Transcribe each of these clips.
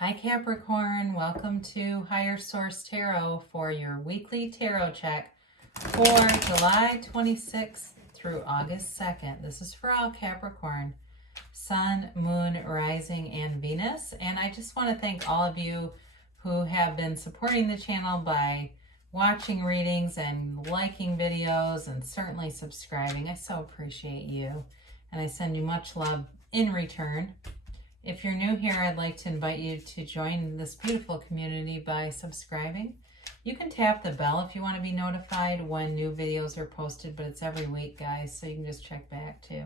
Hi Capricorn, welcome to Higher Source Tarot for your weekly tarot check for July 26th through August 2nd. This is for all Capricorn, Sun, Moon, Rising, and Venus. And I just want to thank all of you who have been supporting the channel by watching readings and liking videos and certainly subscribing. I so appreciate you and I send you much love in return. If you're new here, I'd like to invite you to join this beautiful community by subscribing. You can tap the bell if you want to be notified when new videos are posted, but it's every week, guys, so you can just check back too.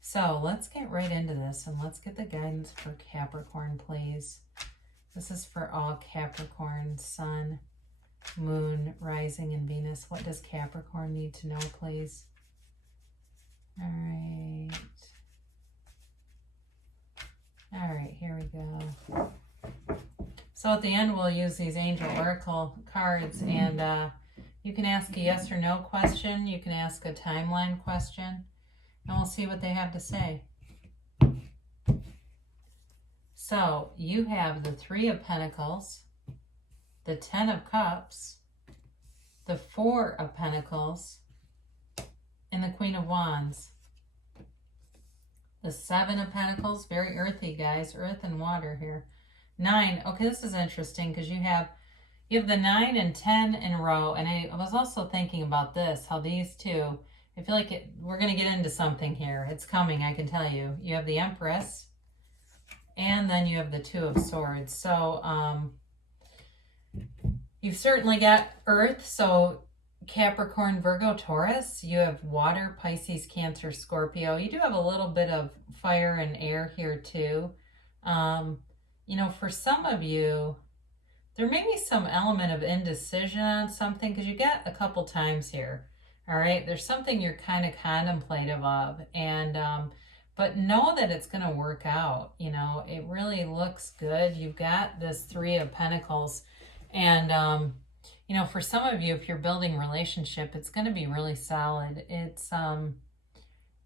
So let's get right into this and let's get the guidance for Capricorn, please. This is for all Capricorn, Sun, Moon, Rising, and Venus. What does Capricorn need to know, please? All right. All right, here we go. So at the end, we'll use these Angel Oracle cards, and you can ask a yes or no question. You can ask a timeline question, and we'll see what they have to say. So you have the Three of Pentacles, the Ten of Cups, the Four of Pentacles, and the Queen of Wands. The Seven of Pentacles, very earthy, guys, earth and water here. 9, okay, this is interesting because you have the 9 and 10 in a row, and I was also thinking about this, how these two, I feel like we're going to get into something here. It's coming, I can tell you. You have the Empress, and then you have the Two of Swords. So you've certainly got earth, so Capricorn, Virgo, Taurus. You have water, Pisces, Cancer, Scorpio. You do have a little bit of fire and air here too. You know, for some of you, there may be some element of indecision on something because you get a couple times here. All right, there's something you're kind of contemplative of, and but know that it's going to work out. You know, it really looks good. You've got this Three of Pentacles, and you know, for some of you, if you're building a relationship, it's going to be really solid. It's,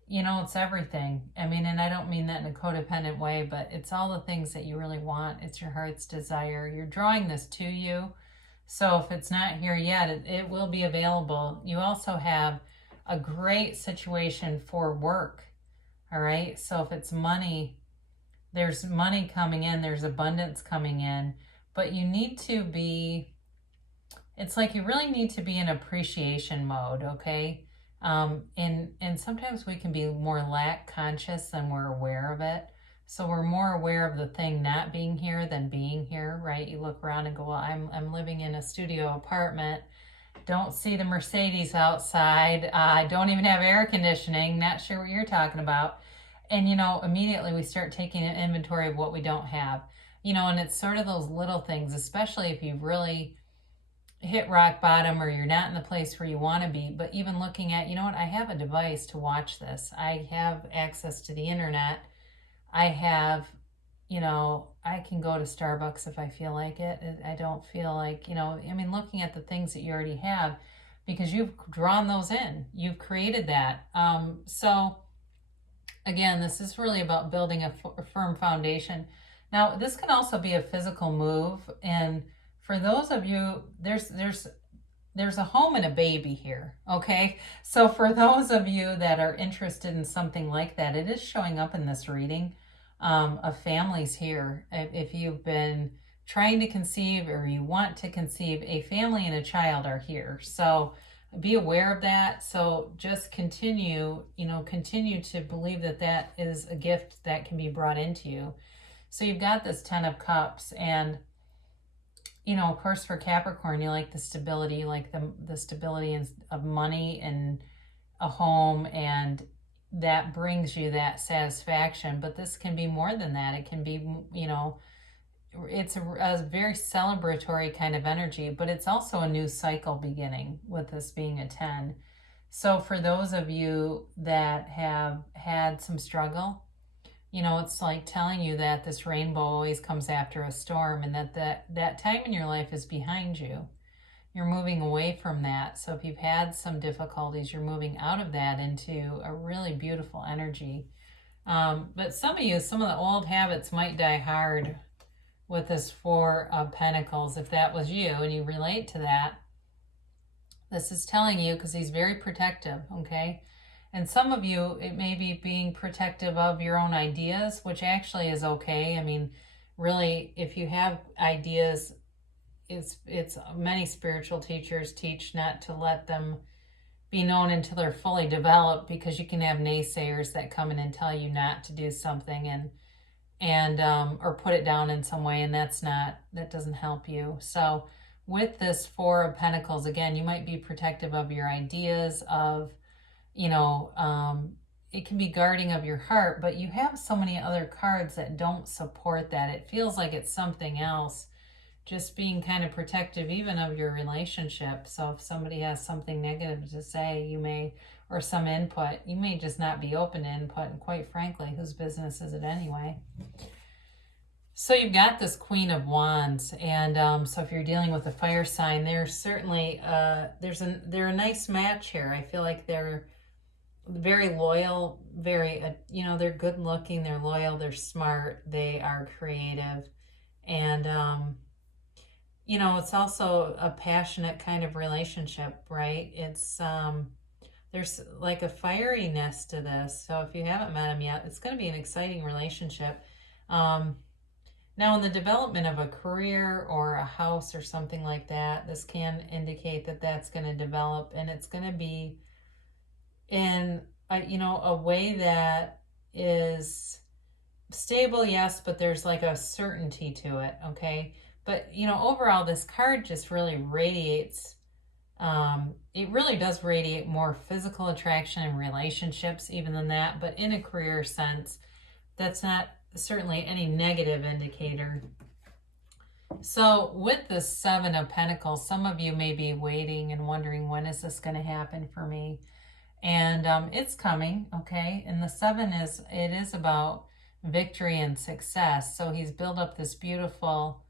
you know, it's everything. I mean, and I don't mean that in a codependent way, but it's all the things that you really want. It's your heart's desire. You're drawing this to you. So if it's not here yet, it will be available. You also have a great situation for work. All right. So if it's money, there's money coming in, there's abundance coming in, but you need to be, it's like you really need to be in appreciation mode, okay? And sometimes we can be more lack conscious than we're aware of it. So we're more aware of the thing not being here than being here, right? You look around and go, well, I'm living in a studio apartment. Don't see the Mercedes outside. I don't even have air conditioning. Not sure what you're talking about. And, you know, immediately we start taking an inventory of what we don't have. You know, and it's sort of those little things, especially if you've really hit rock bottom or you're not in the place where you want to be, but even looking at, you know what, I have a device to watch this. I have access to the internet. I have, you know, I can go to Starbucks if I feel like it. I don't feel like, you know, I mean, looking at the things that you already have because you've drawn those in. You've created that. So again, this is really about building a firm foundation. Now, this can also be a physical move, and for those of you, there's a home and a baby here, okay? So for those of you that are interested in something like that, it is showing up in this reading of families here. If you've been trying to conceive or you want to conceive, a family and a child are here. So be aware of that. So just continue to believe that that is a gift that can be brought into you. So you've got this Ten of Cups, and you know, of course, for Capricorn, you like the stability, you like the stability of money and a home, and that brings you that satisfaction. But this can be more than that. It can be, you know, it's a very celebratory kind of energy, but it's also a new cycle beginning with this being a 10. So for those of you that have had some struggle, you know, it's like telling you that this rainbow always comes after a storm, and that time in your life is behind you. You're moving away from that. So if you've had some difficulties, you're moving out of that into a really beautiful energy. But some of the old habits might die hard with this Four of Pentacles. If that was you and you relate to that, this is telling you, because he's very protective, okay? And some of you, it may be being protective of your own ideas, which actually is okay. I mean, really, if you have ideas, it's many spiritual teachers teach not to let them be known until they're fully developed, because you can have naysayers that come in and tell you not to do something, and or put it down in some way, and that doesn't help you. So with this Four of Pentacles, again, you might be protective of your ideas, of, you know, it can be guarding of your heart, but you have so many other cards that don't support that. It feels like it's something else, just being kind of protective even of your relationship. So if somebody has something negative to say, you may, or some input, you may just not be open to input, and quite frankly, whose business is it anyway? So you've got this Queen of Wands, and so if you're dealing with a fire sign, they're certainly, they're a nice match here. I feel like they're very loyal, very, they're good looking, they're loyal, they're smart, they are creative, and, it's also a passionate kind of relationship, right? It's, there's like a fieriness to this. So if you haven't met him yet, it's going to be an exciting relationship. Now, in the development of a career or a house or something like that, this can indicate that that's going to develop, and it's going to be in a way that is stable, yes, but there's like a certainty to it, okay? But, overall, this card just really radiates, it really does radiate more physical attraction and relationships even than that, but in a career sense, that's not certainly any negative indicator. So with the Seven of Pentacles, some of you may be waiting and wondering, when is this going to happen for me? And it's coming, okay? And the Seven it is about victory and success. So he's built up this beautiful,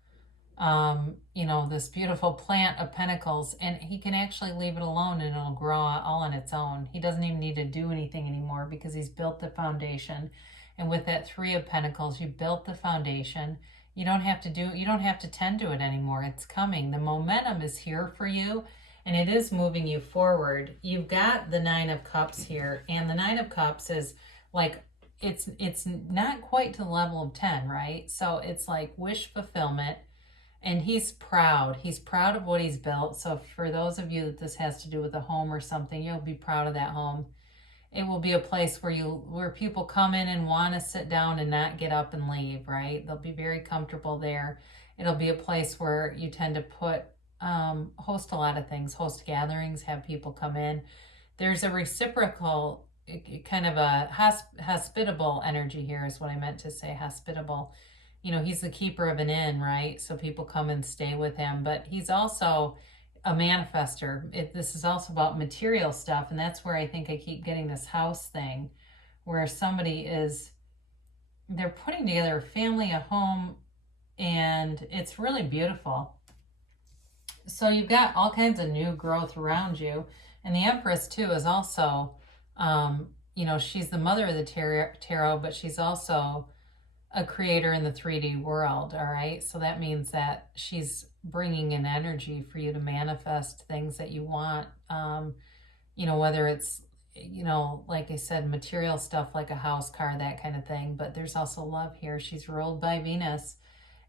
this beautiful plant of pentacles, and he can actually leave it alone and it'll grow all on its own. He doesn't even need to do anything anymore, because he's built the foundation. And with that Three of Pentacles, you built the foundation. You don't have to tend to it anymore. It's coming. The momentum is here for you, and it is moving you forward. You've got the Nine of Cups here, and the Nine of Cups is like, it's not quite to the level of 10, right? So it's like wish fulfillment, and he's proud. He's proud of what he's built. So for those of you that this has to do with a home or something, you'll be proud of that home. It will be a place where people come in and want to sit down and not get up and leave, right? They'll be very comfortable there. It'll be a place where you tend to host a lot of things, host gatherings, have people come in. There's a reciprocal, kind of a hospitable energy here is what I meant to say, hospitable. He's the keeper of an inn, right? So people come and stay with him, but he's also a manifester. This is also about material stuff, and that's where I think I keep getting this house thing, where they're putting together a family, a home, and it's really beautiful. So you've got all kinds of new growth around you, and the Empress too is also, she's the mother of the tarot, but she's also a creator in the 3D world, all right? So that means that she's bringing in energy for you to manifest things that you want, whether it's, like I said, material stuff like a house, car, that kind of thing, but there's also love here. She's ruled by Venus,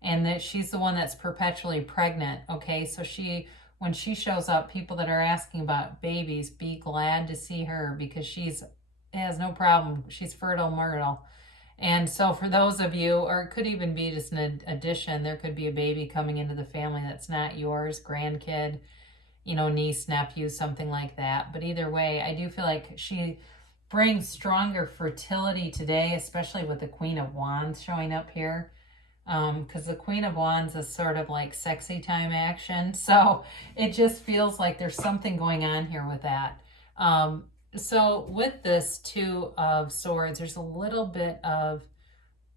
and that she's the one that's perpetually pregnant, okay? So when she shows up, people that are asking about babies, be glad to see her, because she has no problem. She's fertile Myrtle. And so for those of you, or it could even be just an addition, there could be a baby coming into the family that's not yours, grandkid, niece, nephew, something like that. But either way, I do feel like she brings stronger fertility today, especially with the Queen of Wands showing up here. Because the Queen of Wands is sort of like sexy time action. So it just feels like there's something going on here with that. So with this Two of Swords, there's a little bit of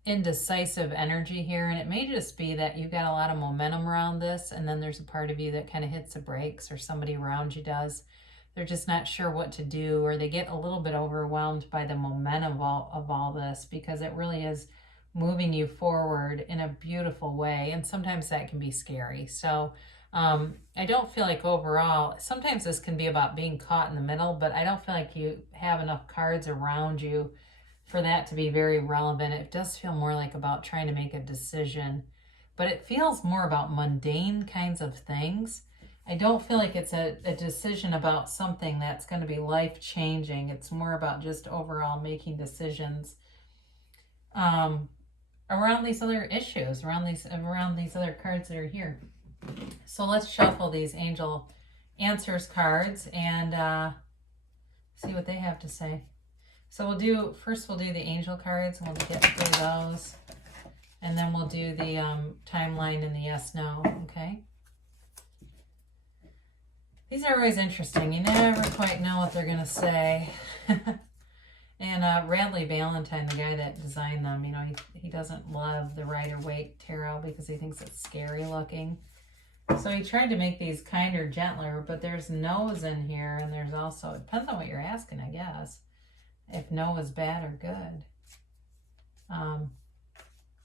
indecisive energy here, and it may just be that you've got a lot of momentum around this, and then there's a part of you that kind of hits the brakes, or somebody around you does. They're just not sure what to do, or they get a little bit overwhelmed by the momentum of all this, because it really is moving you forward in a beautiful way. And sometimes that can be scary. So I don't feel like overall, sometimes this can be about being caught in the middle, but I don't feel like you have enough cards around you for that to be very relevant. It does feel more like about trying to make a decision, but it feels more about mundane kinds of things. I don't feel like it's a decision about something that's going to be life-changing. It's more about just overall making decisions around these other issues, around these other cards that are here. So let's shuffle these angel answers cards and see what they have to say. So we'll do the angel cards, and we'll get through those, and then we'll do the timeline and the yes no. Okay. These are always interesting. You never quite know what they're gonna say. And Radley Valentine, the guy that designed them, you know, he doesn't love the Rider-Waite Tarot because he thinks it's scary looking. So he tried to make these kinder, gentler, but there's no's in here, and there's also, it depends on what you're asking, I guess, if no is bad or good.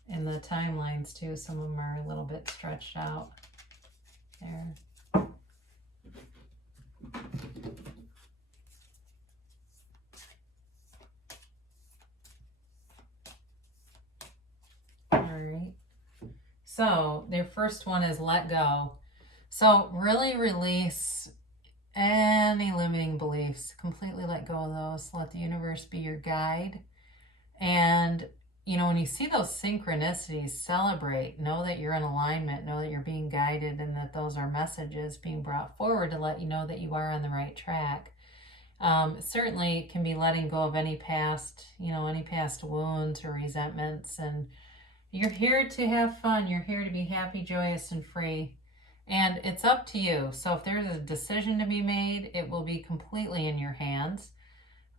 And the timelines too, some of them are a little bit stretched out there. So their first one is let go. So really release any limiting beliefs. Completely let go of those. Let the universe be your guide. And, you know, when you see those synchronicities, celebrate. Know that you're in alignment. Know that you're being guided and that those are messages being brought forward to let you know that you are on the right track. Certainly can be letting go of any past wounds or resentments, and you're here to have fun. You're here to be happy, joyous, and free. And it's up to you. So if there's a decision to be made, it will be completely in your hands.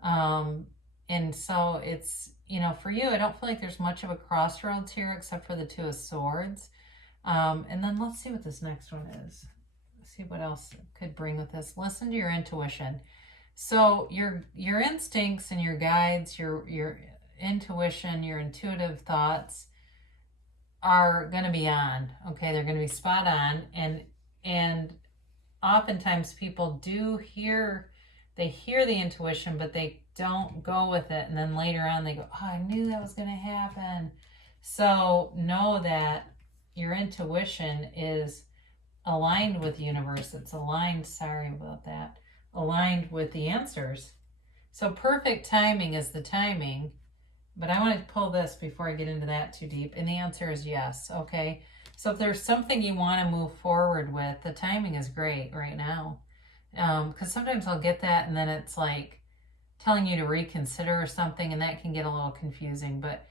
And so it's, you know, for you, I don't feel like there's much of a crossroads here except for the Two of Swords. And then let's see what this next one is. Let's see what else could bring with this. Listen to your intuition. So your instincts and your guides, your intuition, your intuitive thoughts are going to be on. Okay, they're going to be spot on, and oftentimes people hear the intuition, but they don't go with it, and then later on they go, oh, I knew that was going to happen. So know that your intuition is aligned with the universe. It's aligned, aligned with the answers. So perfect timing is the timing. But I want to pull this before I get into that too deep. And the answer is yes, okay? So if there's something you want to move forward with, the timing is great right now. Because sometimes I'll get that and then it's like telling you to reconsider or something, and that can get a little confusing. But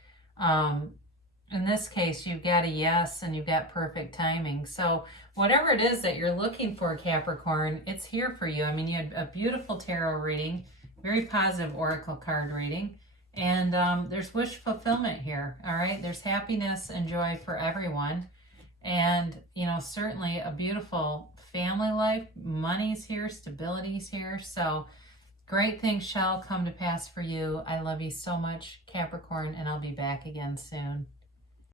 in this case, you've got a yes and you've got perfect timing. So whatever it is that you're looking for, Capricorn, it's here for you. I mean, you had a beautiful tarot reading, very positive oracle card reading. And there's wish fulfillment here, all right? There's happiness and joy for everyone. And, you know, certainly a beautiful family life. Money's here, stability's here. So great things shall come to pass for you. I love you so much, Capricorn, and I'll be back again soon.